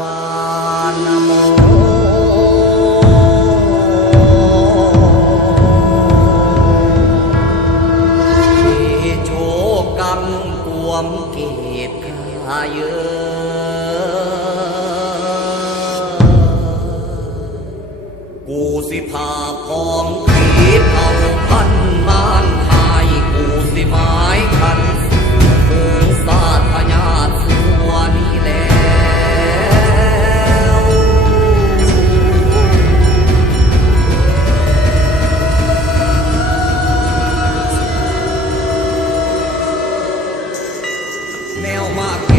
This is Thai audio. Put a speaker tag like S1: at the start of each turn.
S1: วานโมที่โชคกรรมกวมเกตข้าเยอะกูสิพาของเธ Now my